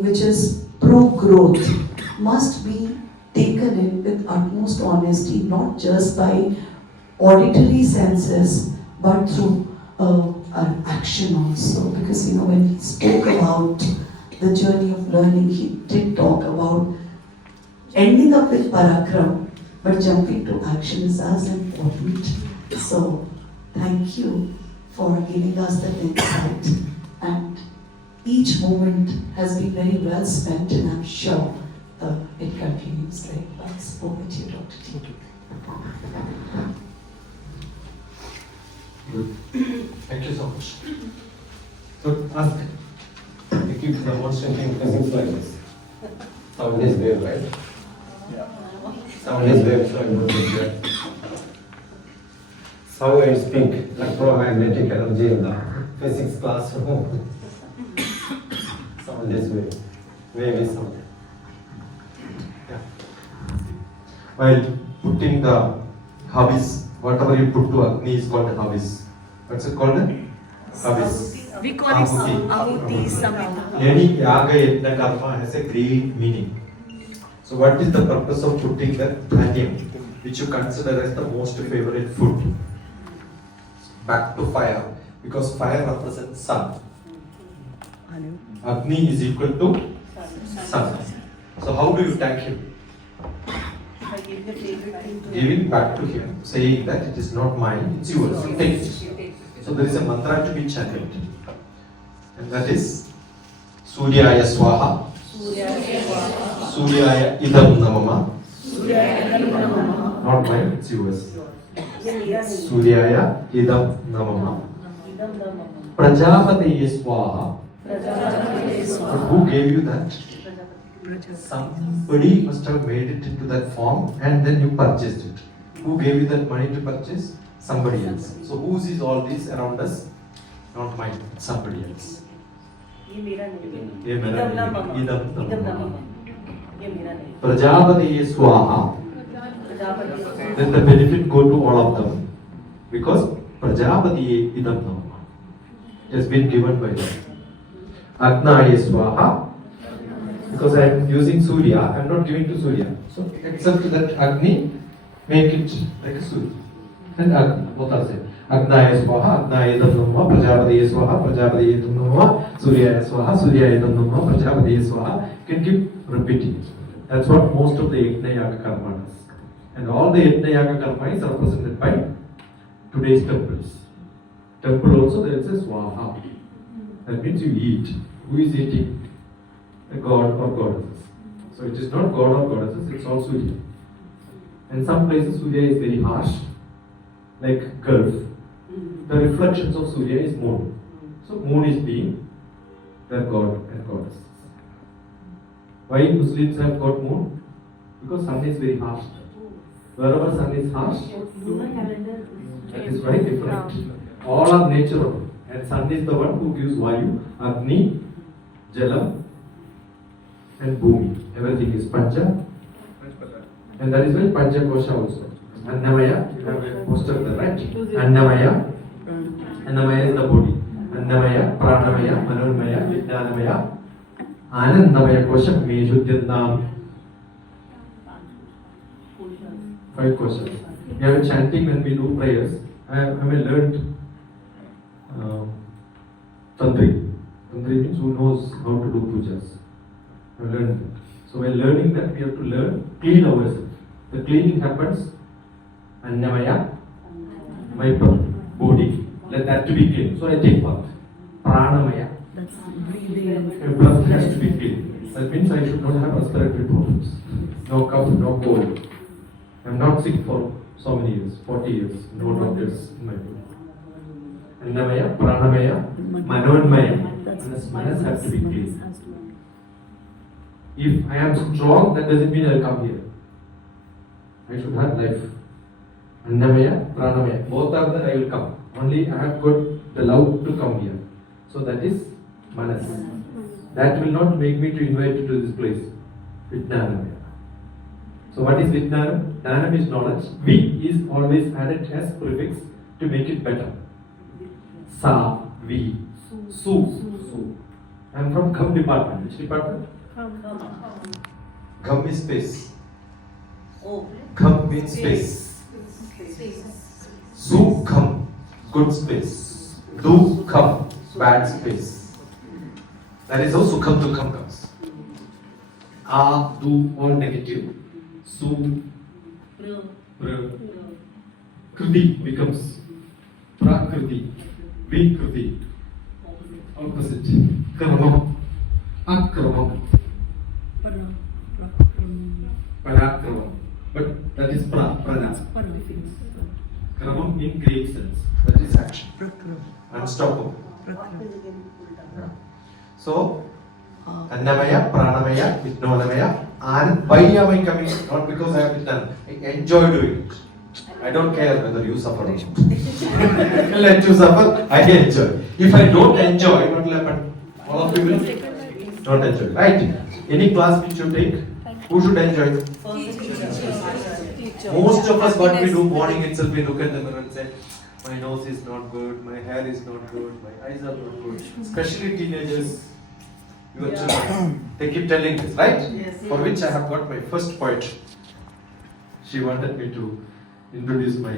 which is pro-growth, must be taken in with utmost honesty, not just by auditory senses, but through an action also. Because when he spoke about the journey of learning, he did talk about ending up with parakram, but jumping to action is as important. So, thank you for giving us that insight. And each moment has been very well spent, and I'm sure it continues likewise. Over to you, Dr. T. Good. Thank you so much. So, ask. You keep demonstrating physics like this. Sound is wave, right? Yeah. Sound is wave, so I'm going to do that. Sound and speak, electromagnetic energy in the physics classroom. Sound is wave. Wave is sound. Yeah. While putting the hobbies, whatever you put to Agni is called a hobbies. What's it called? Hobbies. We call it Ahuti Samhita. Any yaga yajna karma has a great meaning. So what is the purpose of putting that dhanyam, which you consider as the most favorite food, back to fire? Because fire represents sun. Agni is equal to sun. So how do you thank him? Giving back to him, saying that it is not mine, it's yours, take it. So there is a mantra to be chanted. And that is Suryaya Swaha, Suryaya Idam Namama, not mine, it's yours. Suryaya Idam Namama, Prajapatiye Swaha. But who gave you that? Somebody must have made it into that form and then you purchased it. Who gave you that money to purchase? Somebody else. So whose is all this around us? Not mine, somebody else. Prajapatiye Swaha. Then the benefit go to all of them. Because Prajapatiye Idam Namama has been given by them. Agnaye Swaha. Because I am using Surya, I am not giving to Surya. So except that Agni, make it like a Surya. And Agni, both are same. Agnaye Swaha, Agnaye Idam Namama, Prajapatiye Swaha, Prajapatiye Idam Namama, Suryaya Swaha, Suryaya Idam Namama, Prajapatiye Swaha. You can keep repeating it. That's what most of the Yajna Yaga Karma does. And all the Yajna Yaga Karma is represented by today's temples. Temple also there is a Swaha. That means you eat. Who is eating? A god or goddesses. So it is not god or goddesses, it's all Surya. And some places Surya is very harsh, like Gulf. The reflections of Surya is moon. So moon is being their god and goddesses. Why Muslims have got moon? Because sun is very harsh. Wherever sun is harsh, that is very different. All are natural. And sun is the one who gives Vayu, Agni, Jalam, and Bhumi. Everything is Pancha. And that is why Pancha Kosha also. Annamaya, you have a poster there, right? Annamaya. Annamaya is the body. Annamaya, Pranamaya, Manonmaya, Vijnanamaya, Anandamaya Kosha, Mejudyandam. 5 questions. We have a chanting when we do prayers. I have learned Tantri. Tantri means who knows how to do pujas. I have learned that. So while learning that, we have to learn, clean ourselves. The cleaning happens, Annamaya, my body, let that to be clean. So I take bath. Pranamaya, That's breathing. my blood has to be clean. That means I should not have respiratory problems. No cough, no cold. I am not sick for so many years, 40 years, no doctors in my body. Annamaya, Pranamaya, Manonmaya. Manas has to be clean. If I am strong, that doesn't mean I will come here. I should have life. Annamaya, Pranamaya. Both are there, I will come. Only I have got the love to come here. So that is Manas. That will not make me to invite you to this place. Vijnanamaya. So what is Vijnanam? Jnanam is knowledge. Vi is always added as prefix to make it better. Sa, Vi, Su, Su. I am from Gum department. Which department? Gum is space. Gum means space. Su Gum, good space. Du Gum, bad space. That is how Sukham Dukham comes. A, Du, all negative. Su, Pra. Kriti becomes Prakriti, Vikriti, opposite. Kramam, Akramam, Parakramam. But that is Prana. Kramam in Greek sense. That is action. Unstoppable. Yeah. So, Annamaya, Pranamaya, Vijnanamaya, and why am I coming? Not because I have it done. I enjoy doing it. I don't care whether you suffer or not. Let you suffer, I enjoy. If I don't enjoy, what will happen? All of you will not enjoy. Right? Any class which you take, who should enjoy? Most of us, what we do morning itself, we look at the mirror and say, my nose is not good, my hair is not good, my eyes are not good. Especially teenagers, your children, they keep telling this, right? Yes. For which I have got my first poetry. She wanted me to introduce my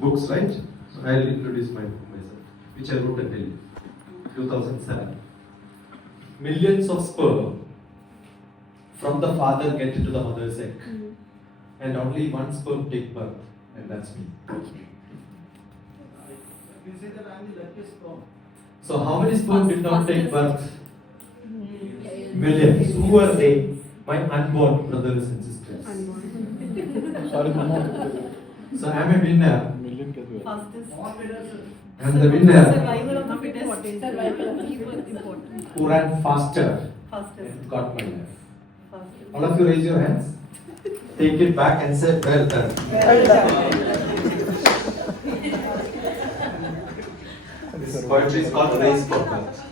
books, right? So I'll introduce my book myself, which I wrote in Delhi, 2007. Millions of sperm from the father get into the mother's egg, and only one sperm take birth, and that's me. You say that I am the luckiest sperm. So how many sperm did not take birth? Millions. Who are they? My unborn brothers and sisters. So I am a winner. I am the winner Survival of the fittest. Survival of the important. who ran faster and got my life. All of you raise your hands. Take it back and say, well done. This poetry is called Race for Birth.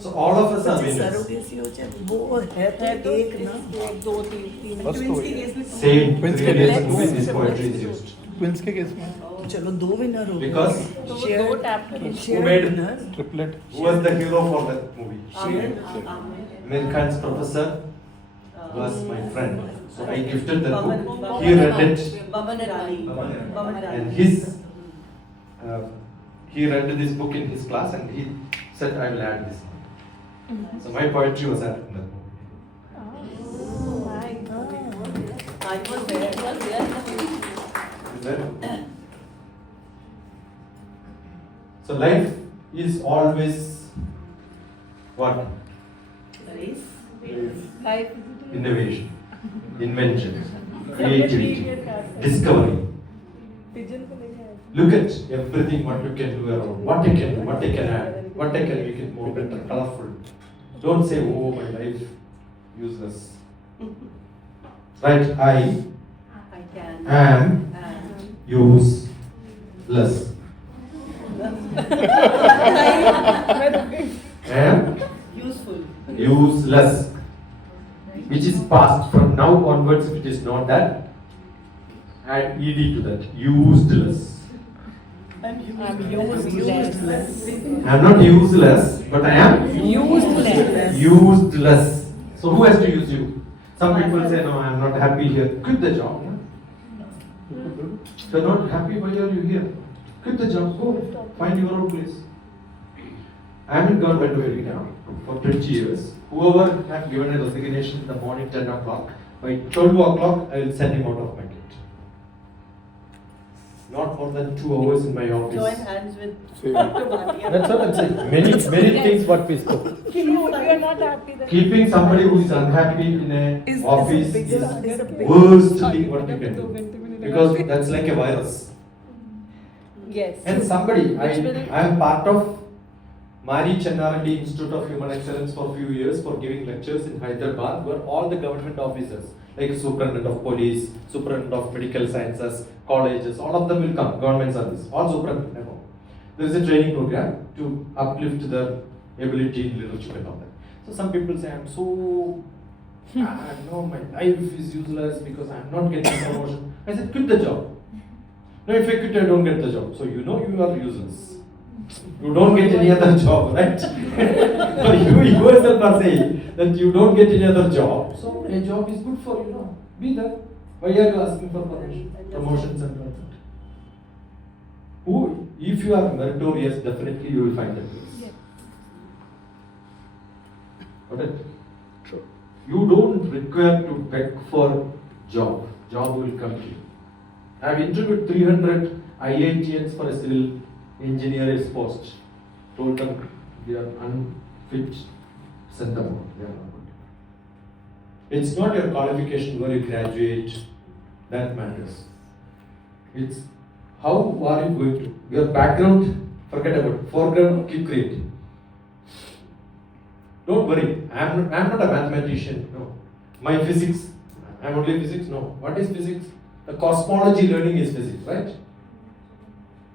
So all of us are winners. वो है तो एक ना एक दो तीन Same 3 days movie, this poetry is used. Twins के case में चलो दो विनर हो Because share tap who made triplet who was the hero for that movie? Amir Khan's professor was my friend. So I gifted the book. He read it. And he read this book in his class and he said, I will add this. So my poetry was added in that book. I was there. Is that? So life is always what? Innovation, invention, creativity, discovery. Look at everything what you can do around, what I can do, what I can add, what I can make it more better, colorful. Don't say, oh, my life useless. Right? I am useless. Am useless. Which is past. From now onwards, if it is not that, add ed to that. Useless. I'm useless. I am not useless, but I am Useless. useless. So who has to use you? Some people say, no, I am not happy here. Quit the job. If you are not happy, why are you here? Quit the job. Go. Find your own place. I am in government very now for 20 years. Whoever had given a resignation in the morning 10 o'clock, by 12 o'clock I will send him out of my gate. Not more than 2 hours in my office. Join hands with Dr. Bhatia. That's what I'm saying. Many things what we spoke. We are not happy that Keeping somebody who is unhappy in a is office a big- is is a big- worst thing what you can do. Because that's like a virus. Yes. And somebody, I am part of Mari Chennarandi Institute of Human Excellence for a few years for giving lectures in Hyderabad where all the government officers like Superintendent of Police, Superintendent of Medical Sciences, colleges, all of them will come, government service, all Superintendent. There is a training program to uplift their ability in leadership and all that. So some people say, I'm so, I know my life is useless because I'm not getting promotion. I said, quit the job. No, if I quit, I don't get the job. So you know you are useless. You don't get any other job, right? So you yourself are saying that you don't get any other job. So a job is good for you now. Be there. Why are you asking for promotions and all that? Who, if you are meritorious, definitely you will find a place. Got it? True. You don't require to beg for job. Job will come to you. I have interviewed 300 IITians for a civil engineer's post. Told them they are unfit. Send them out. They are not good. It's not your qualification where you graduate that matters. It's how are you going to your background. Forget about it. Foreground. Keep creating. Don't worry. I'm not a mathematician. No. My physics. I'm only physics. No. What is physics? The cosmology learning is physics, right?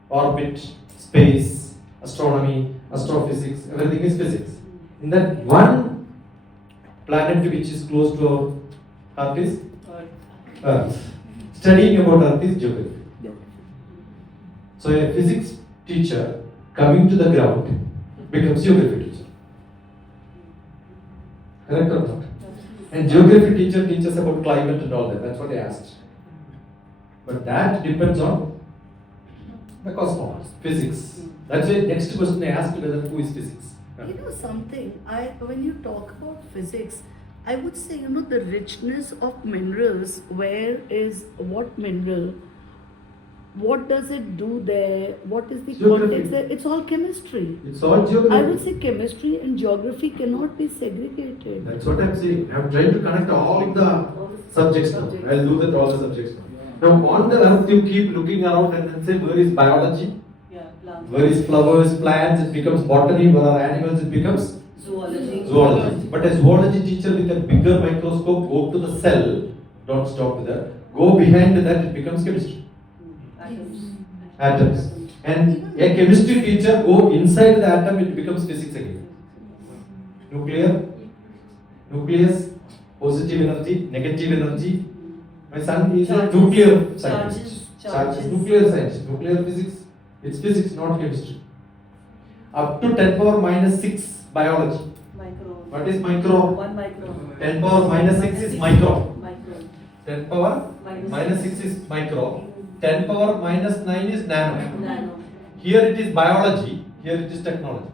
Orbit, space, astronomy, astrophysics, everything is physics. In that one planet which is close to our Earth is Earth. Studying about Earth is geography. So a physics teacher coming to the ground becomes geography teacher. Correct or not? And geography teacher teaches about climate and all that. That's what they asked. But that depends on the cosmos, physics. That's why next question I asked whether who is physics. You know something, when you talk about physics, I would say, you know, the richness of minerals, where is what mineral, what does it do there, what is the Geography. context there, it's all chemistry. It's all geography. I would say chemistry and geography cannot be segregated. That's what I'm saying. I'm trying to connect all the subjects now. I'll do that all the subjects now. Now on the earth you keep looking around and then say where is biology? Where is flowers, plants, it becomes botany, where are animals, it becomes zoology. But a zoology teacher with a bigger microscope, go to the cell, don't stop there, go behind that, it becomes chemistry. Atoms. And a chemistry teacher, go inside the atom, it becomes physics again. Nucleus, positive energy, negative energy. My son is a nuclear scientist. Charges. Nuclear science, nuclear physics. It's physics, not chemistry. Up to 10 power minus 6 biology. Micro. What is micro? 1 micro. 10 power minus 6 is micro. Micro. 10 power minus 6 is micro. 10 power minus 9 is nano. Nano. Here it is biology, here it is technology.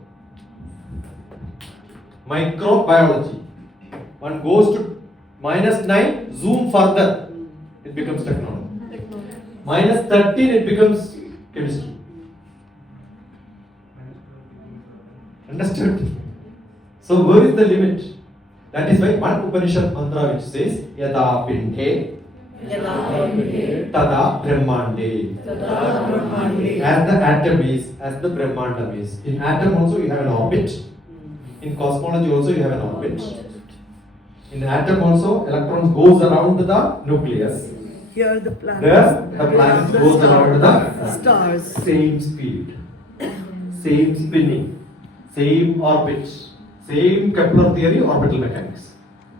Microbiology. One goes to minus 9, zoom further, it becomes technology. Minus 13, it becomes chemistry. Understood? So where is the limit? That is why one Upanishad mantra which says Yada Pinte Tada Brahmande. As the atom is, as the Brahmandam is. In atom also you have an orbit. In cosmology also you have an orbit. In atom also electrons goes around the nucleus. Here the planet. There the planet goes around the stars. Same speed, same spinning, same orbit, same Kepler theory, orbital mechanics.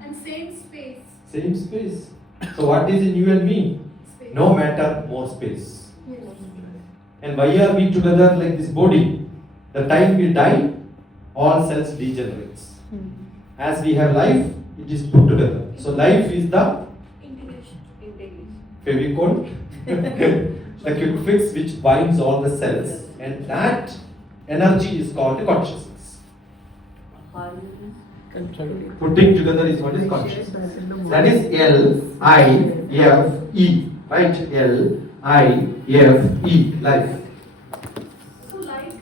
And same space. Same space. So what is in you and me? Space. No matter, more space. Yes. And why are we together like this body? The time we die, all cells degenerates. As we have life, it is put together. So life is the Fevicol, the quick fix which binds all the cells, and that energy is called consciousness. Putting together is what is consciousness. That is L-I-F-E, right? L-I-F-E, life. So like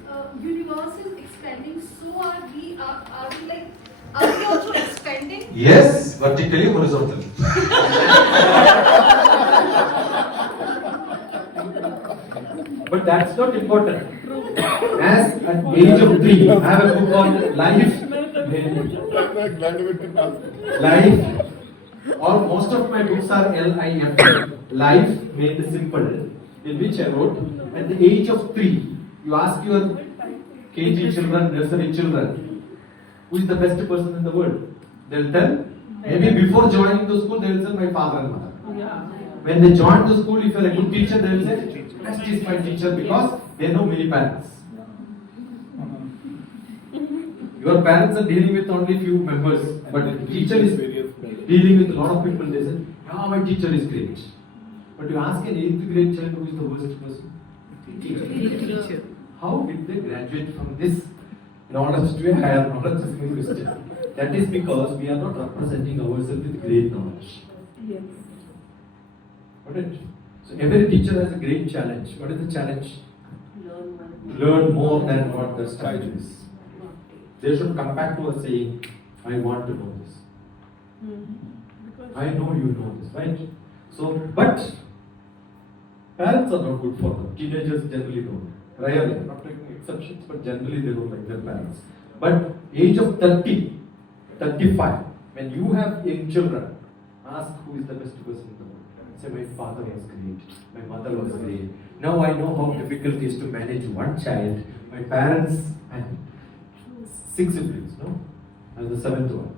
universe is expanding, so are we also expanding? Yes, vertically, horizontally. But that's not important. As at age of 3, I have a book called Life. Life. All most of my books are L-I-F. Life made simple, in which I wrote at the age of 3. You ask your KG children, nursery children, who is the best person in the world? They'll tell. Maybe before joining the school, they will say my father and mother. When they join the school, if you are a good teacher, they will say, best is my teacher, because they know many parents. Your parents are dealing with only few members, but the teacher is dealing with a lot of people. They say, "Yeah, my teacher is great." But you ask an 8th grade child who is the worst person? Teacher. How did they graduate from this knowledge to a higher knowledge? Is my question. That is because we are not representing ourselves with great knowledge. Yes. Got it? So every teacher has a great challenge. What is the challenge? Learn more than what the child is. They should come back to us saying, "I want to know this. I know you know this, right?" So, but parents are not good for them. Teenagers generally don't. Rarely, not taking exceptions, but generally they don't like their parents. But age of 30, 35, when you have young children, ask who is the best person in the world. Say, "My father was great, my mother was great. Now I know how difficult it is to manage one child. My parents had 6 siblings, no? I was the 7th one.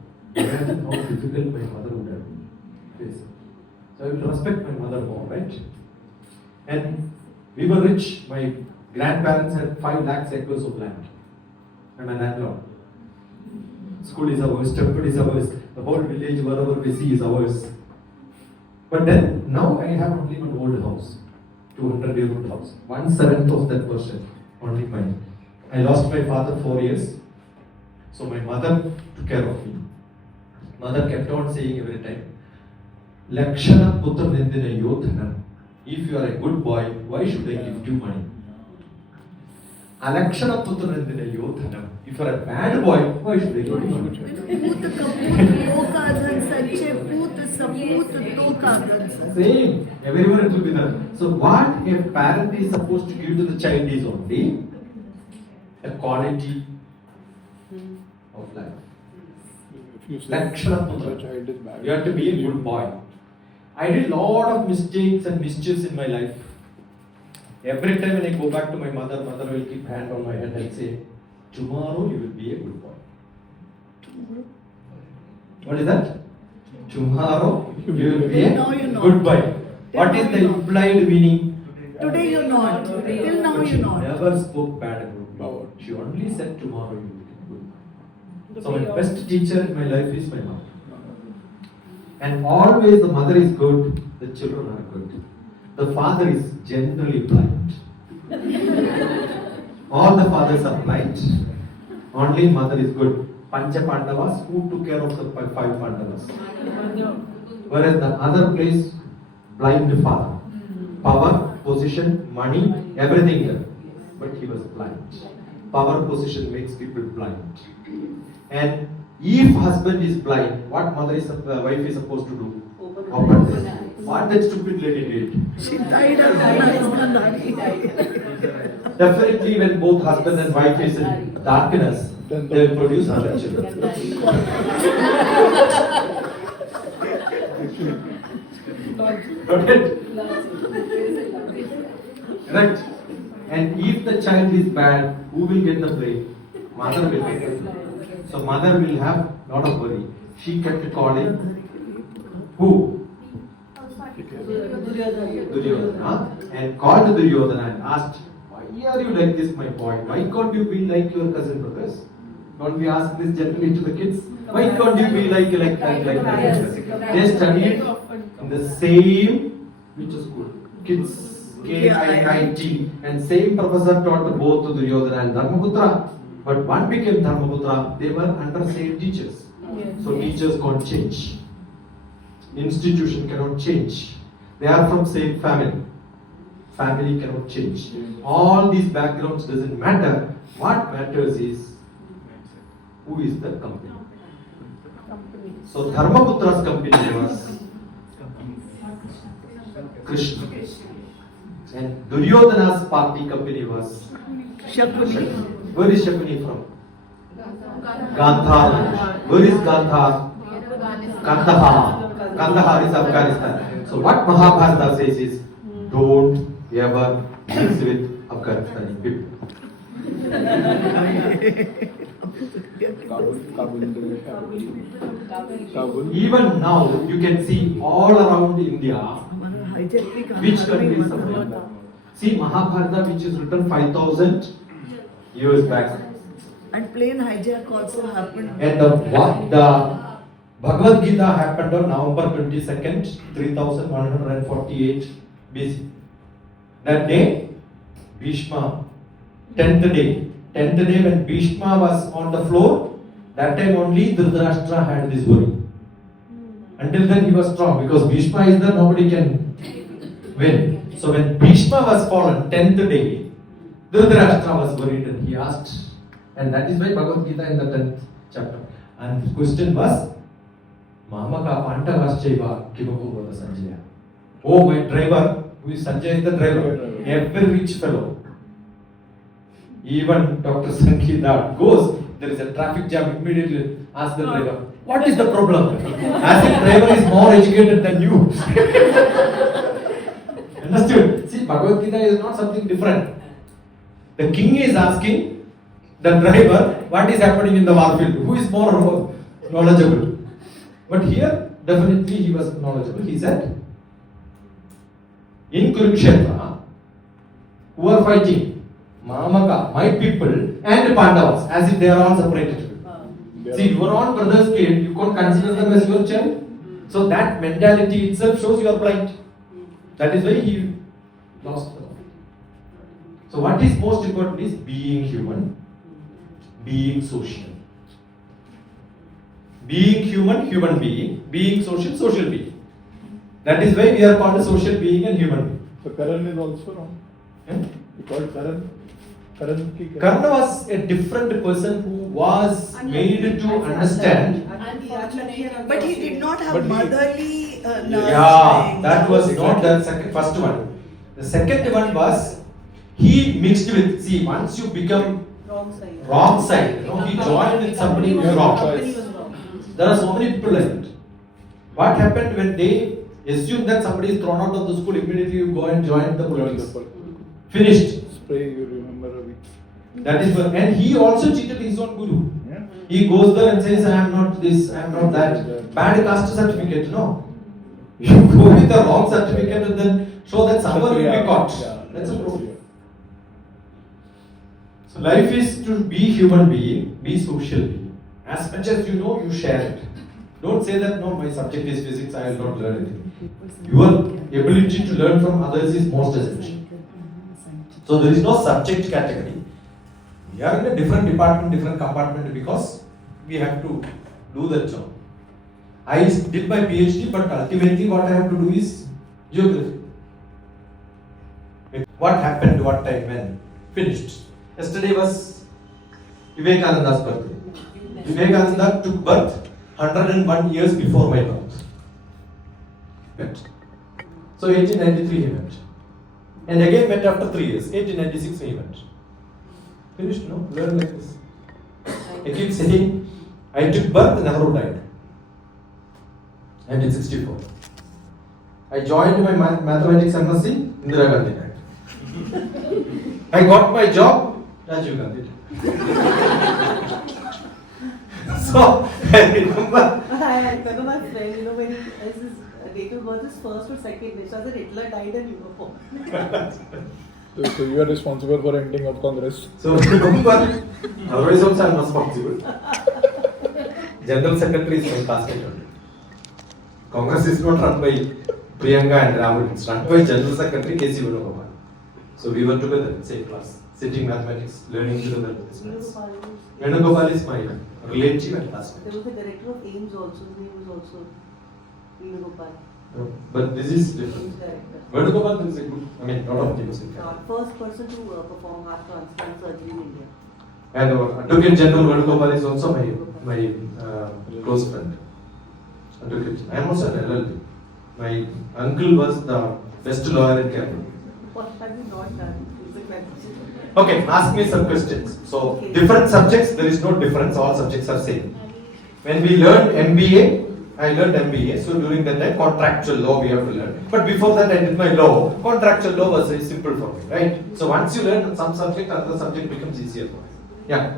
Imagine how difficult my mother would have been. Yes. So I will respect my mother more, right?" And we were rich. My grandparents had 5 lakhs acres of land. I'm a landlord. School is ours, temple is ours, the whole village, wherever we see, is ours. But then, now I have only one old house, 200-year-old house. 1/7 of that portion, only mine. I lost my father 4 years, so my mother took care of me. Mother kept on saying every time, "Lakshana putra nindina yodhanam." If you are a good boy, why should I give you money? Alakshana putra nindina yodhanam. If you are a bad boy, why should I give you money? Put kaput to kadhan sanche put saput to kadhan. Same. Everyone it will be there. So what a parent is supposed to give to the child is only a quality of life. If you say Lakshana the putra. child is bad, You have to be a good boy. I did lot of mistakes and mischiefs in my life. Every time when I go back to my mother, mother will keep hand on my head and say, "Tomorrow you will be a good boy." What is that? Tomorrow you will be a Now you're not. good boy. What is the implied meaning? Today you're not. Till now But she you're not. never spoke bad about me. Power. She only said, "Tomorrow you will be a good boy." So my best teacher in my life is my mother. And always the mother is good, the children are good. The father is generally blind. All the fathers are blind. Only mother is good. Pancha Pandavas, who took care of the 5 Pandavas? Whereas the other place, blind father. Power, position, money, everything there. But he was blind. Power, position makes people blind. And if husband is blind, what wife is supposed to do? Open this. What that stupid lady did? She tied her husband. Definitely when both husband and wife is in darkness, they will produce other children. Got it? Right? And if the child is bad, who will get the blame? Mother will get the blame. So mother will have lot of worry. She kept calling who? Duryodhana. And called Duryodhana and asked, "Why are you like this, my boy? Why can't you be like your cousin brothers?" Don't we ask this generally to the kids? Why can't you be like that? They studied in the same which school? Kids, KIIT, and same professor taught both Duryodhana and Dharmaputra. But one became Dharmaputra. They were under same teachers. So teachers can't change. Institution cannot change. They are from same family. Family cannot change. All these backgrounds doesn't matter. What matters is who is the company. So Dharmaputra's company was Krishna. And Duryodhana's party company was Shakuni. Where is Shakuni from? Gandhar. Where is Gandhar? Kandahar. Kandahar is Afghanistan. So what Mahabharata says is, don't ever mix with Afghanistani people. Kabul. Even now, you can see all around India, which countries are. See Mahabharata, which is written 5,000 years back. And plane hijack also happened. And the Bhagavad Gita happened on November 22nd, 3148 BC. That day, Bhishma, 10th day when Bhishma was on the floor, that time only Dhritarashtra had this worry. Until then he was strong, because Bhishma is there, nobody can win. So when Bhishma was fallen, 10th day, Dhritarashtra was worried and he asked, and that is why Bhagavad Gita in the 10th chapter. And the question was, Mamaka Pantavaschaiva Kimapurvata Sanjaya. Oh, my driver, who is Sanjay is the driver, every rich fellow. Even Dr. Sangeeta goes, there is a traffic jam, immediately ask the driver, what is the problem? As if driver is more educated than you. Understood? See, Bhagavad Gita is not something different. The king is asking the driver, what is happening in the warfield? Who is more knowledgeable? But here, definitely he was knowledgeable. He said, in Kurukshetra, who are fighting? Mamaka, my people, and Pandavas, as if they are all separated. See, your own brother's kid, you can't consider them as your child. So that mentality itself shows you are blind. That is why he lost the fight. So what is most important is being human, being social. Being human, human being. Being social, social being. That is why we are called a social being and human being. So Karan is also wrong. You called Karan. Karna was a different person who was made to understand. But he did not have But he- motherly nurturing. Yeah, that was not the first one. The second one was he mixed with. See, once you become wrong side, he joined with somebody who was wrong. There are so many people like that. What happened when they assume that somebody is thrown out of the school? Immediately you go and join the politics. Finished. Spray, you remember a week. That is what, and he also cheated his own guru. Yeah. He goes there and says, I am not this, I am not that. Bad caste certificate, no. You go with the wrong certificate and then show that somewhere you will be caught. Yeah. That's a problem. So life is to be human being, be social being. As much as you know, you share it. Don't say that, no, my subject is physics, I will not learn anything. Your ability to learn from others is most essential. So there is no subject category. We are in a different department, different compartment because we have to do that job. I did my PhD, but ultimately what I have to do is geography. What happened, what time, when? Finished. Yesterday was Vivekananda's birthday. Vivekananda took birth 101 years before my birth. Met. So 1893 he met. And again met after 3 years. 1896 he met. Finished, no? Learn like this. I keep saying, I took birth, Nehru died. 1964. I joined my mathematics MSc, Indira Gandhi died. I got my job, Rajiv Gandhi died. So, I remember. I remember my friend, when his date of birth is first or second, it says that Hitler died in uniform. So you are responsible for ending of Congress. So, remember, otherwise also I am responsible. General Secretary is my classmate only. Congress is not run by Priyanka and Rahul, it's run by General Secretary K.C. Venugopal. So we were together in same class, sitting mathematics, learning together with his friends. Venugopal is my relative and classmate. There was a director of AIMS also, his name was also Venugopal. But this is different. Director. Venugopal is a good, lot of things in fact. First person to perform heart transplant surgery in India. And Advocate General Venugopal is also my close friend. Advocate. I am also an LLB. My uncle was the best lawyer in Kerala. What have you not done? Is the question. Okay, ask me some questions. So, different subjects, there is no difference, all subjects are same. When we learned MBA, I learned MBA, so during that time, contractual law we have to learn. But before that, I did my law. Contractual law was very simple for me, right? So, once you learn some subject, another subject becomes easier for me. Yeah.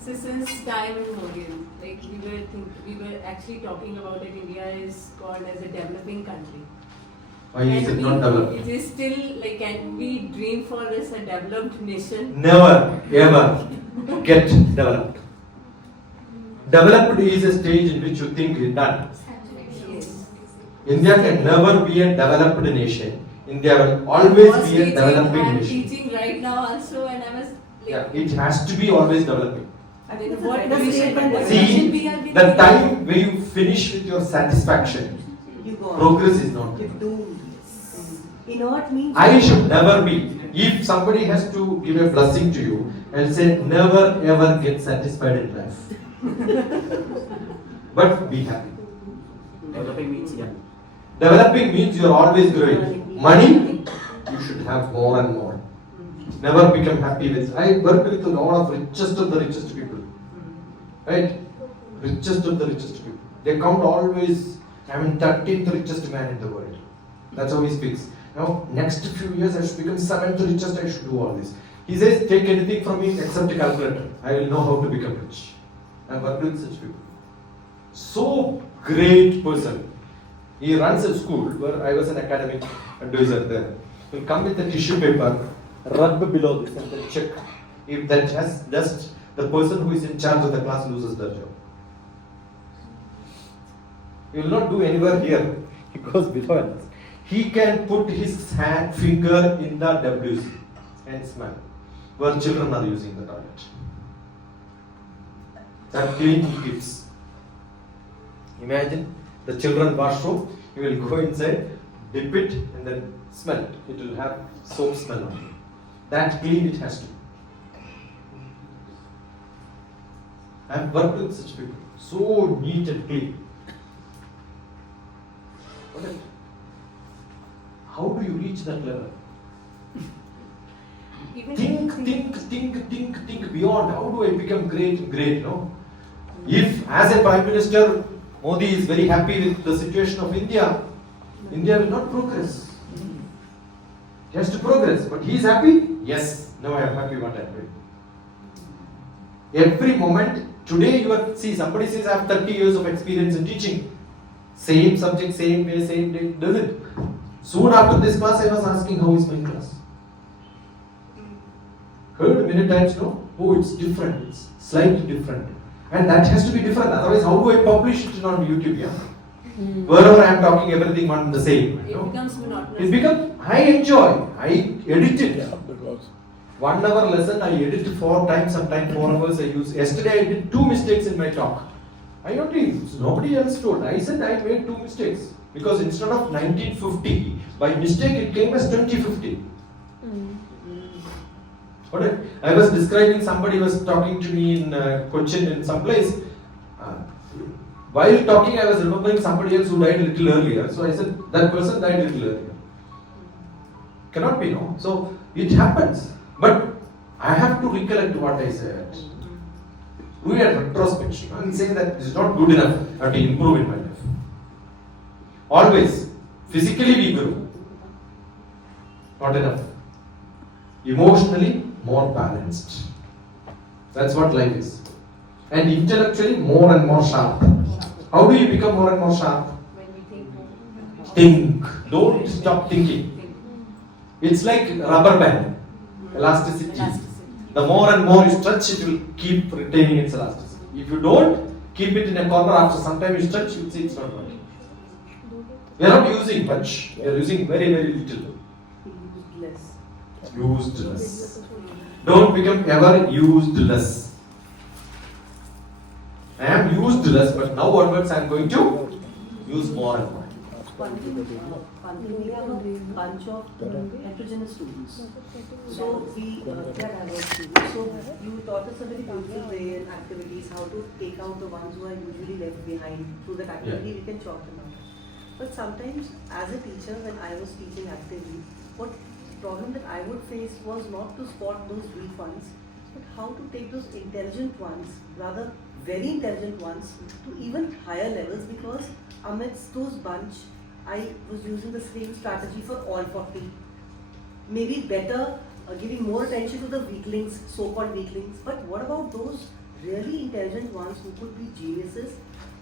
So since time immemorial, like we were actually talking about it, India is called as a developing country. Why is it not developed? It is still like, can we dream for this a developed nation? Never, ever. get developed. Developed is a stage in which you think you're done. India can never be a developed nation. India will always be a developing I'm nation. teaching right now also, and I was like, Yeah, it has to be always developing. I mean, It's a what better we statement than See, we have been the time where you finish with your satisfaction, You go on. progress is not You're there. doomed. Inert means I should never be. If somebody has to give a blessing to you and say never ever get satisfied in life, but be happy. Developing means, yeah. Developing means you are always growing. Money, you should have more and more. Never become happy with. I work with a lot of richest of the richest people. Right? Richest of the richest people. They count always, 13th richest man in the world. That's how he speaks. Now, next few years I should become 7th richest, I should do all this. He says, take anything from me except a calculator. I will know how to become rich. I work with such people. So great person. He runs a school where I was an academic advisor there. He'll come with a tissue paper, rub below this and then check. If that has just the person who is in charge of the class loses their job. He will not do anywhere here. He goes below us. He can put his finger in the WC and smell where children are using the toilet. That clean he keeps. Imagine the children washroom, you will go inside, dip it and then smell it. It will have soap smell on it. That clean it has to be. I have worked with such people. So neat and clean. How do you reach that level? Think beyond. How do I become great, no? If as a Prime Minister, Modi is very happy with the situation of India, India will not progress. He has to progress, but he is happy? Yes. No, I am happy what I am doing. Every moment, today somebody says I have 30 years of experience in teaching. Same subject, same way, same day, does it? Soon after this class, I was asking, how is my class? Heard many times, no? Oh, it's different, it's slightly different. And that has to be different, otherwise how do I publish it on YouTube, yeah? Wherever I am talking, everything one the same. it becomes monotonous. It becomes, I enjoy, I edit it. Yeah, because 1 hour lesson, I edit 4 times, sometimes 4 hours I use. Yesterday I did 2 mistakes in my talk. Nobody else told. I said I made 2 mistakes. Because instead of 1950, by mistake it came as 2050. I was describing, somebody was talking to me in Cochin in some place. While talking, I was remembering somebody else who died a little earlier. So I said, that person died a little earlier. Cannot be, no? So it happens. But I have to recollect what I said. Do a retrospection and say that it's not good enough. I have to improve in my life. Always. Physically we grow. Not enough. Emotionally, more balanced. That's what life is. And intellectually, more and more sharp. How do you become more and more sharp? When we think. Think. Don't stop thinking. It's like rubber band. Elasticity. The more and more you stretch, it will keep retaining its elasticity. If you don't, keep it in a corner, after some time you stretch, you see it's not working. We are not using much. We are using very, very little. Useless. Don't become ever useless. I am useless, but now onwards I am going to use more and more. we have a bunch of heterogeneous students. So we are diverse students. So you taught us a very beautiful way in activities, how to take out the ones who are usually left behind. Through that activity, we can chalk them out. But sometimes, as a teacher, when I was teaching actively, what problem that I would face was not to spot those weak ones, but how to take those intelligent ones, rather very intelligent ones, to even higher levels, because amidst those bunch, I was using the same strategy for all 40. Maybe better giving more attention to the weaklings, so-called weaklings, but what about those really intelligent ones who could be geniuses?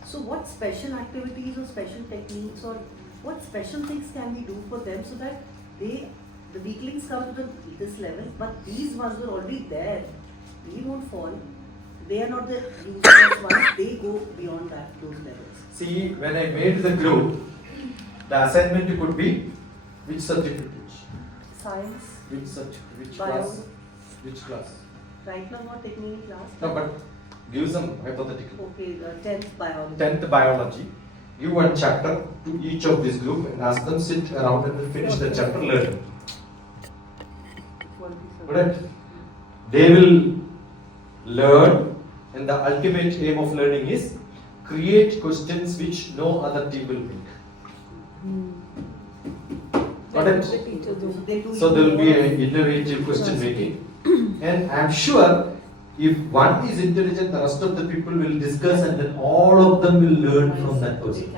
So what special activities or special techniques or what special things can we do for them so that the weaklings come to this level, but these ones were already there we won't fall. They are not the useless ones, they go beyond those levels. See, when I made the group, the assignment could be which subject to teach? Science, Which subject? Which Bio. class? Which class? right now not taking any class. No, but give some hypothetical. Okay, 10th biology. 10th biology. Give one chapter to each of this group and ask them sit around and finish the chapter learn. Correct? They will learn, and the ultimate aim of learning is create questions which no other team will make. Correct? So there will be an innovative question making. And I am sure if one is intelligent, the rest of the people will discuss and then all of them will learn from that person.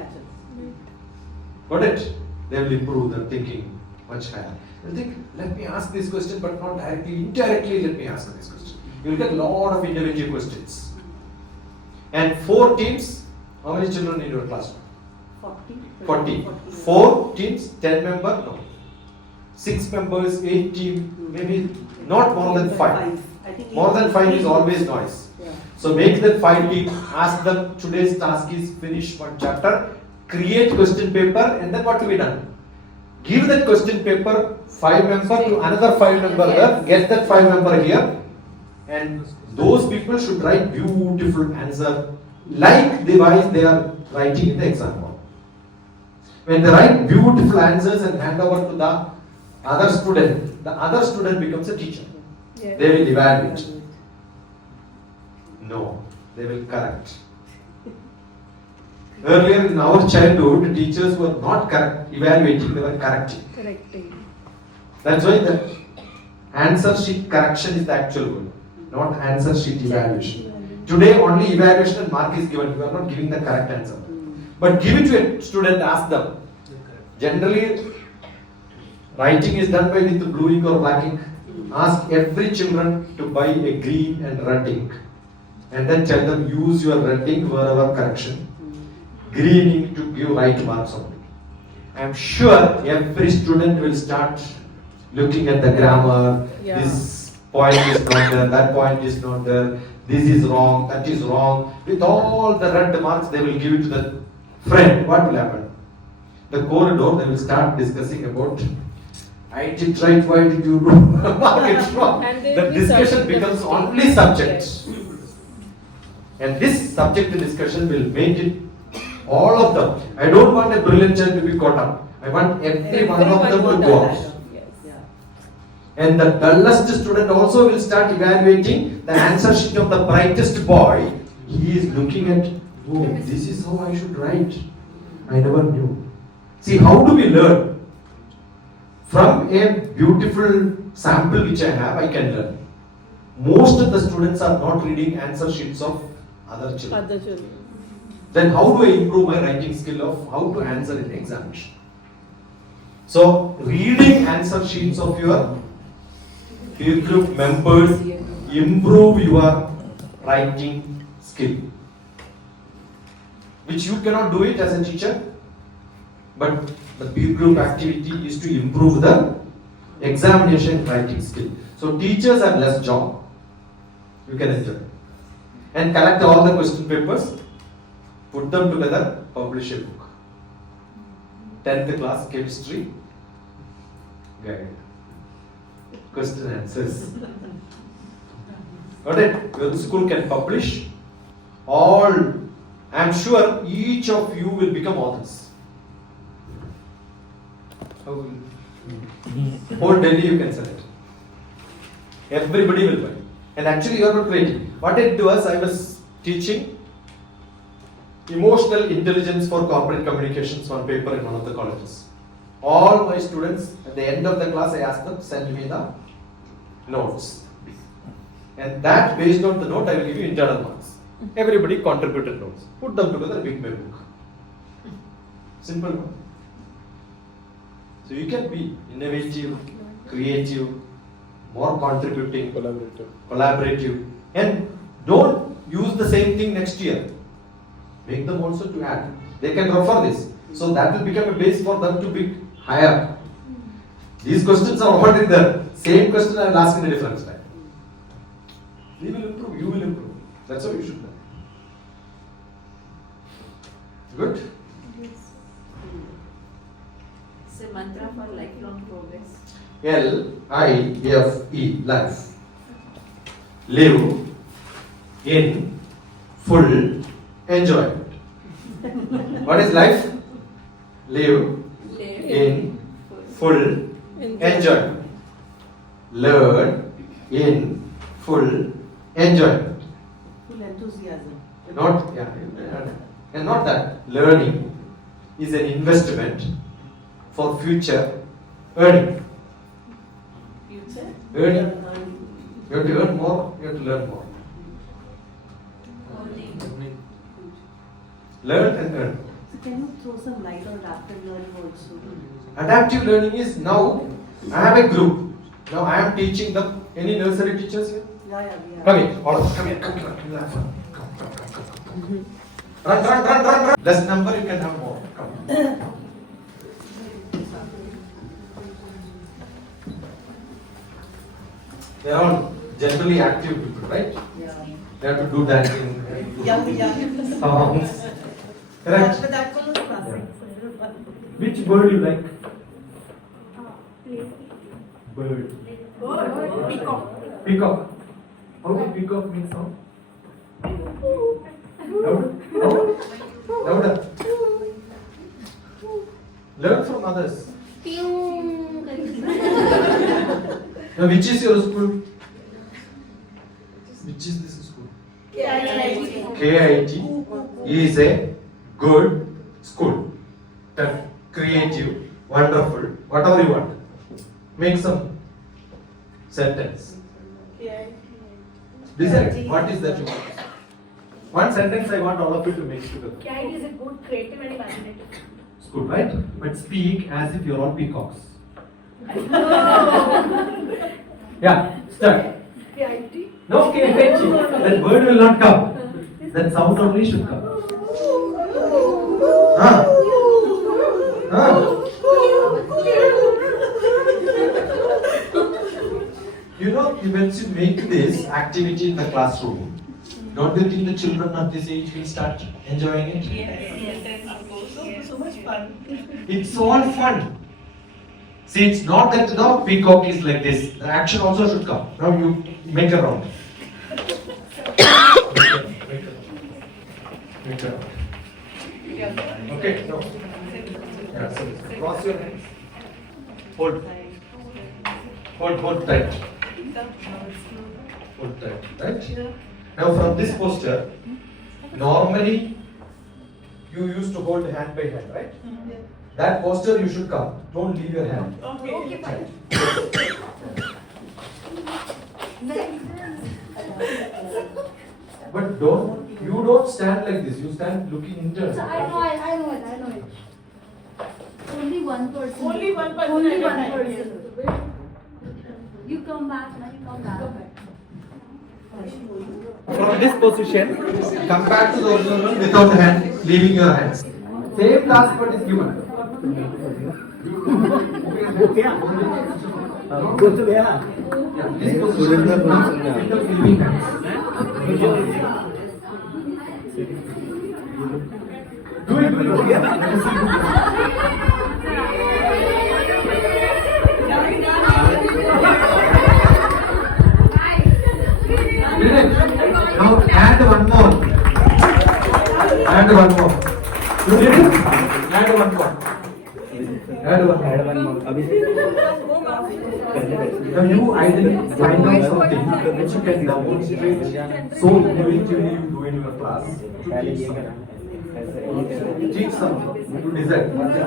Got it? They will improve their thinking much higher. They'll think, let me ask this question, but not directly, indirectly let me ask this question. You will get a lot of innovative questions. And 4 teams, how many children in your classroom? 40. 4 teams, 10 members, no. 6 members, 8 teams, maybe not more than 5. More than 5 is always noise. Yeah. So make that 5 teams, ask them today's task is finish one chapter, create question paper, and then what to be done? Give that question paper 5 member to another 5 member there, get that 5 member here, and those people should write beautiful answer like the wise they are writing in the exam hall. When they write beautiful answers and hand over to the other student becomes a teacher. Yeah. They will evaluate. No, they will correct. Earlier in our childhood, teachers were not evaluating, they were correcting. Correcting. That's why the answer sheet correction is the actual goal, not answer sheet evaluation. Today only evaluation and mark is given, you are not giving the correct answer. But give it to a student, ask them. Generally, writing is done by with blue ink or black ink. Ask every children to buy a green and red ink. And then tell them use your red ink wherever correction. Green ink to give right marks only. I am sure every student will start looking at the grammar. Yeah. This point is not there, that point is not there. This is wrong, that is wrong. With all the red marks, they will give it to the friend. What will happen? The corridor, they will start discussing about, I did right, why did you mark it wrong? And they The will be discussion searching the becomes mistake. only subject. And this subject discussion will make it all of them. I don't want a brilliant child to be caught up. I want every one of them to go out. Yes. Yeah. And the dullest student also will start evaluating the answer sheet of the brightest boy. He is looking at, oh, this is how I should write. I never knew. See, how do we learn? From a beautiful sample which I have, I can learn. Most of the students are not reading answer sheets of other children. Other children. Then how do I improve my writing skill of how to answer in examination? So, reading answer sheets of your peer group members improve your writing skill. Which you cannot do it as a teacher, but the peer group activity is to improve the examination writing skill. So teachers have less job. You can enjoy. And collect all the question papers, put them together, publish a book. 10th class chemistry guide. Question answers. Got it? Your school can publish all. I am sure each of you will become authors. Whole Delhi you can sell it. Everybody will buy. And actually you are not waiting. What it was, I was teaching emotional intelligence for corporate communications on paper in one of the colleges. All my students, at the end of the class, I asked them, send me the notes. And that, based on the note, I will give you internal marks. Everybody contributed notes. Put them together, make my book. Simple one. So you can be innovative, creative, more contributing, collaborative, and don't use the same thing next year. Make them also to add. They can refer this. So that will become a base for them to be higher. These questions are already there. Same question I will ask in a different style. We will improve, you will improve. That's how you should learn. Good? It's a mantra for lifelong progress. LIFE, life. Live in full enjoyment. What is life? Live in full enjoyment. Learn in full enjoyment. Full enthusiasm. And not that. Learning is an investment for future earning. Future? Earning. You have to earn more, you have to learn more. Learn and earn. So can you throw some light on adaptive learning also? Adaptive learning is now, I have a group. Now I am teaching them. Any nursery teachers here? Yeah, we have. Come here, all of us. Come here, come here. We'll have fun. Come. Run. Less number, you can have more. Come. They are all generally active people, right? Yeah. They have to do dancing, Yeah. songs. Correct? But that was classic. Which bird you like? Bird. Peacock. How does peacock make sound? Louder. Learn from others. Now, which is your school? Which is this school? KIIT is a good school. Creative, wonderful, whatever you want. Make some sentence. Decide what is that you want. One sentence I want all of you to make together. KIIT is a good, creative and imaginative School, right? But speak as if you're all peacocks. Yeah, start. KIIT. No, KIIT. That word will not come. That sound only should come. You know, once you make this activity in the classroom, don't you think the children at this age will start enjoying it? Yes, of course. So much fun. It's all fun. See, it's not that the peacock is like this. The action also should come. Now you make a round. Make a round. Okay, no. Yeah, so cross your hands. Hold tight. Hold tight, right? Now from this posture, normally you used to hold hand by hand, right? That posture you should come. Don't leave your hand. Okay, fine. But you don't stand like this. You stand looking internal. So I know it. Only one person. Only one person. Only one person. You come back, now you come back. From this position, come back to the original one without hand, leaving your hands. Same task but is given. Yeah, this position without leaving hands. Do it. Now add one more. You did it? Add one more. Now you ideally find out something which you can demonstrate so intuitively you do in your class to teach something. Teach something. You decide what is it.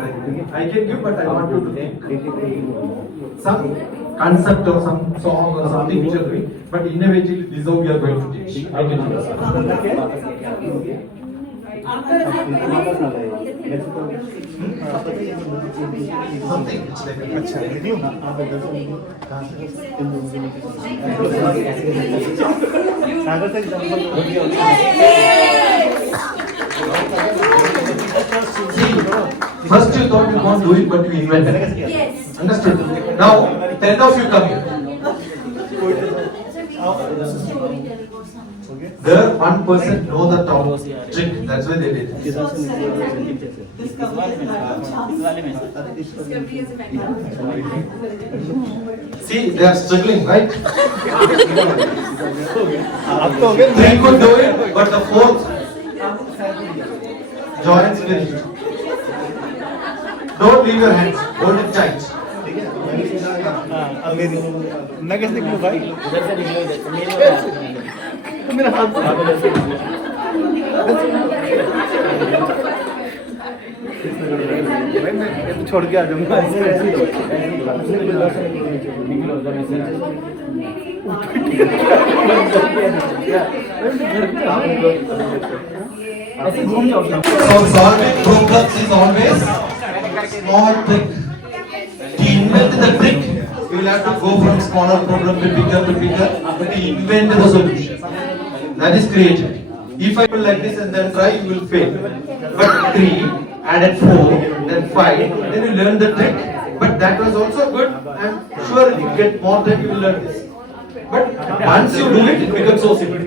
I can give, but I want you to think. Some concept or some song or something which you are doing, but innovatively this is how we are going to teach. I can do something which first you thought you won't do it, but you invented it. Yes. Understood? Now, 10 of you come here. Storytelling. There one person know the top trick. That's why they did. This was discovery is not a chance. Discovery is a factor. See, they are struggling, right? अब तो हो गया Three could do it, but the fourth joins with it. Don't leave your hands. Hold it tight. अब मेरी मैं कैसे निकलूं भाई उधर से निकलो इधर से मेरे तो मेरा हाथ मैं तो छोड़ के आ जाऊंगा निकलो उधर से ऐसे घूम जाओ So solving problems is always small trick. To invent the trick, you will have to go from smaller problem to bigger, but to invent the solution. That is creative. If I put like this and then try, you will fail. But 3, added 4, then 5, then you learn the trick. But that was also good. I am sure if you get more time, you will learn this. But once you do it, it becomes so simple.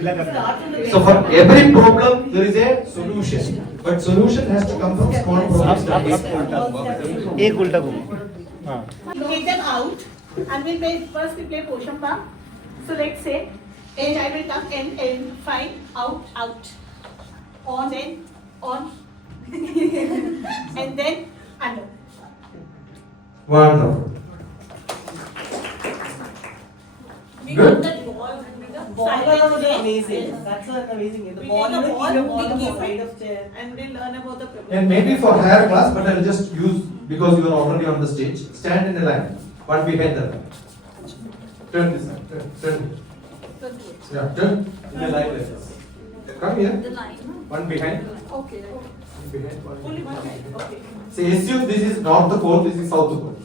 So for every problem, there is a solution. But solution has to come from small problems. एक उल्टा घूम हाँ Take them out and we'll play first we play potion pump. So let's say a child will come in, fine, out, on in, on and then under. Wonderful. We Good. got that ball with the Ball silent was play. amazing. That's an amazing game. The We ball, take a you ball, keep the ball we on the keep side it. of chair. And we'll learn about the problem. And maybe for higher class, but I will just use because you are already on the stage. Stand in a line, one behind the other. Turn this side. Turn. Yeah, turn in a line like this. Come here. One behind. Okay. One behind. One Only one behind. side. Okay. Say, assume this is north pole, this is south pole.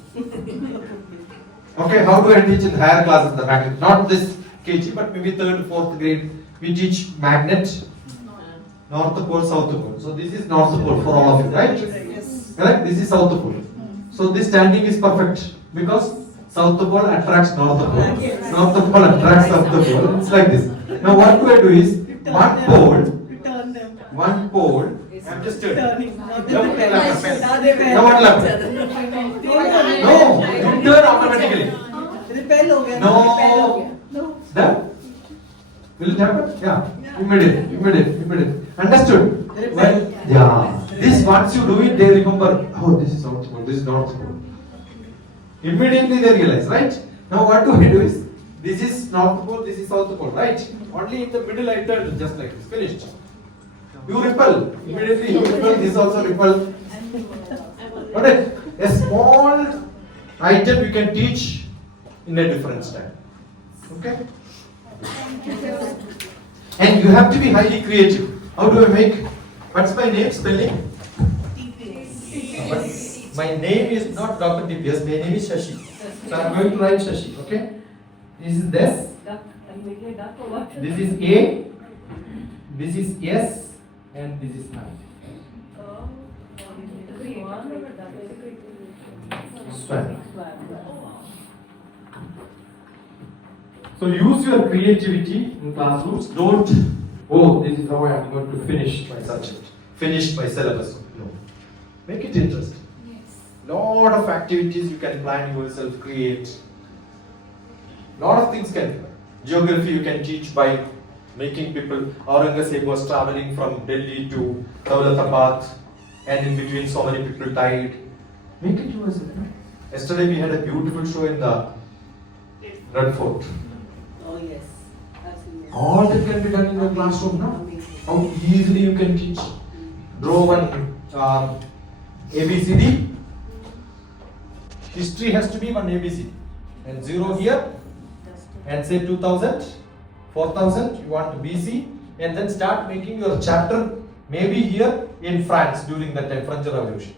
Okay, how do I teach in higher classes the magnet? Not this KG, but maybe 3rd, 4th grade. We teach magnet, north pole, south pole. So this is north pole for all of you, right? Yes. Correct? This is south pole. So this standing is perfect because south pole attracts north pole. North pole attracts south pole. It's like this. Now what do I do is one pole, You turn them. one pole. I'm just turning. Turning. Now they No, repel. left. Now they repel. Now what left? No, you turn automatically. Repel हो गया. No. Repel हो गया. No. Done? Will it happen? Yeah. Immediate. Understood? Well, yeah. This once you do it, they remember. Oh, this is south pole. This is north pole. Immediately they realize, right? Now what do I do is, this is north pole, this is south pole, right? Only in the middle I turn just like this. Finished. You repel. Immediately you repel. This also repel. Alright. A small item you can teach in a different style. Okay? And you have to be highly creative. How do I make? What's my name spelling? But my name is not DrTPS. My name is Shashi. So I'm going to write Shashi. Okay? This is this. This is A. This is S. And this is I. Swan. So use your creativity in classrooms. Don't, oh, this is how I am going to finish my subject, finish my syllabus. No. Make it interesting. Yes. Lot of activities you can plan yourself, create. Lot of things can be done. Geography you can teach by making people. Aurangzeb was traveling from Delhi to Dawlatabad, and in between so many people died. Make it yourself. Yesterday we had a beautiful show in the Red Fort. Oh yes. Absolutely. All that can be done in the classroom now. How easily you can teach. Draw one ABCD. History has to be one ABCD. And 0 here. And say 2000, 4000, you want BC. And then start making your chapter maybe here in France during that time, French Revolution.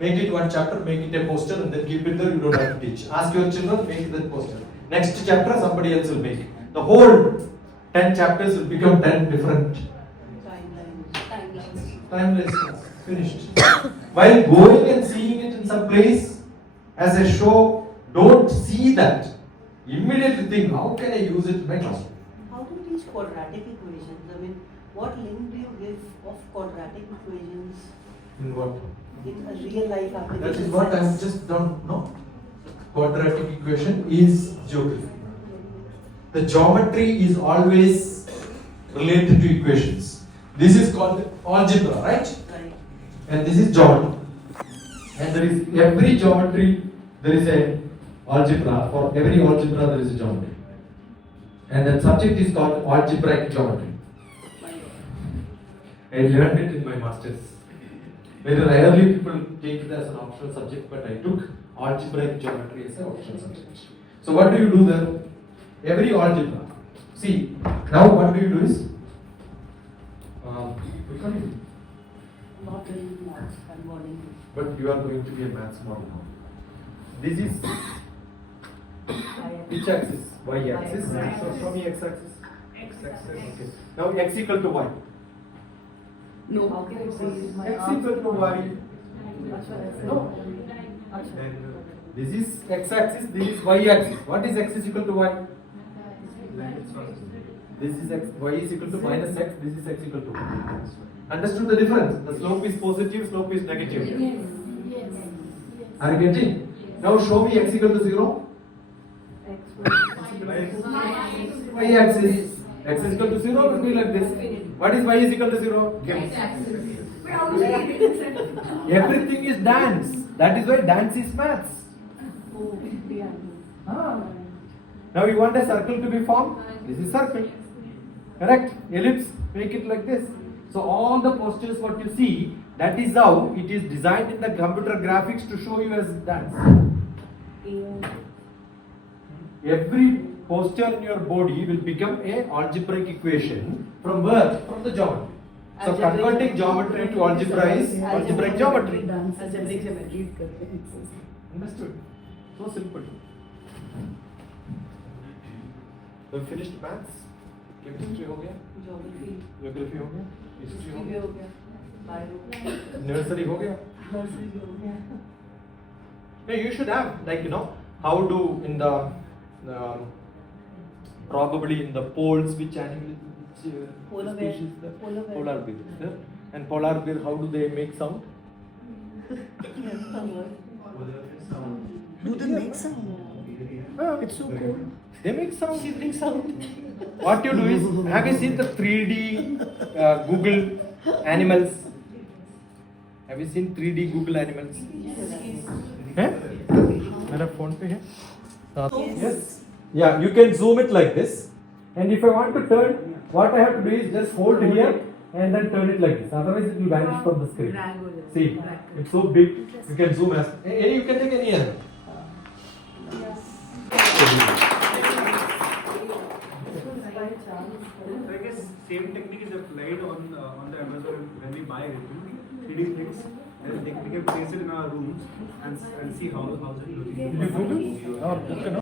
Make it one chapter, make it a poster, and then keep it there. You don't have to teach. Ask your children, make it that poster. Next chapter, somebody else will make. The whole 10 chapters will become 10 different timeless. Finished. While going and seeing it in some place as a show, don't see that. Immediately think, how can I use it in my classroom? How do we use quadratic equations? I mean, what link do you give of quadratic equations In what? in a real life application? That is what I sense? just don't know. Quadratic equation is geography. The geometry is always related to equations. This is called algebra, right? Right. And this is geometry. And there is every geometry, there is a algebra. For every algebra, there is a geometry. And that subject is called algebraic geometry. I learned it in my masters. Very rarely people take it as an optional subject, but I took algebraic geometry as an optional subject. So what do you do there? Every algebra. See, now what do you do is, Not in maths, I'm modeling. but you are going to be a maths model now. This is which axis? Y axis. So show me x axis. X axis. Okay. Now x equal to y. No. X equal to y. No. Then this is x axis, this is y axis. What is x is equal to y? This is x, y is equal to minus x, this is x equal to y. Understood the difference? The slope is positive, slope is negative. Yes. Are you getting? Now show me x equal to 0. Y axis. X is equal to 0 will be like this. What is y is equal to 0? Everything is dance. That is why dance is maths. Now you want a circle to be formed? This is circle. Correct? Ellipse, make it like this. So all the postures what you see, that is how it is designed in the computer graphics to show you as dance. Every posture in your body will become a algebraic equation from where? From the geometry. So converting geometry to algebra is algebraic geometry. Algebraic geometry करते हैं. Understood? So simple. We finished maths. Chemistry हो गया? Geography हो गया? History हो गया? Nursery हो गया? Yeah, you should have, like, how do in the probably in the poles, which animal, which Polar bear. species? Polar bear. Polar bear. Yeah? And polar bear, how do they make sound? Do they make sound? It's so cool. They make sound. They make sound. What you do is, have you seen the 3D Google animals? Have you seen 3D Google animals? Huh? मेरा phone पे है? Yes. Yeah, you can zoom it like this. And if I want to turn, what I have to do is just hold here and then turn it like this. Otherwise, it will vanish from the screen. See, it's so big. You can zoom as. You can take any other. So I guess same technique is applied on the Amazon when we buy everything. 3D prints, and we can place it in our rooms and see how it's looking. Did you go to our book and all?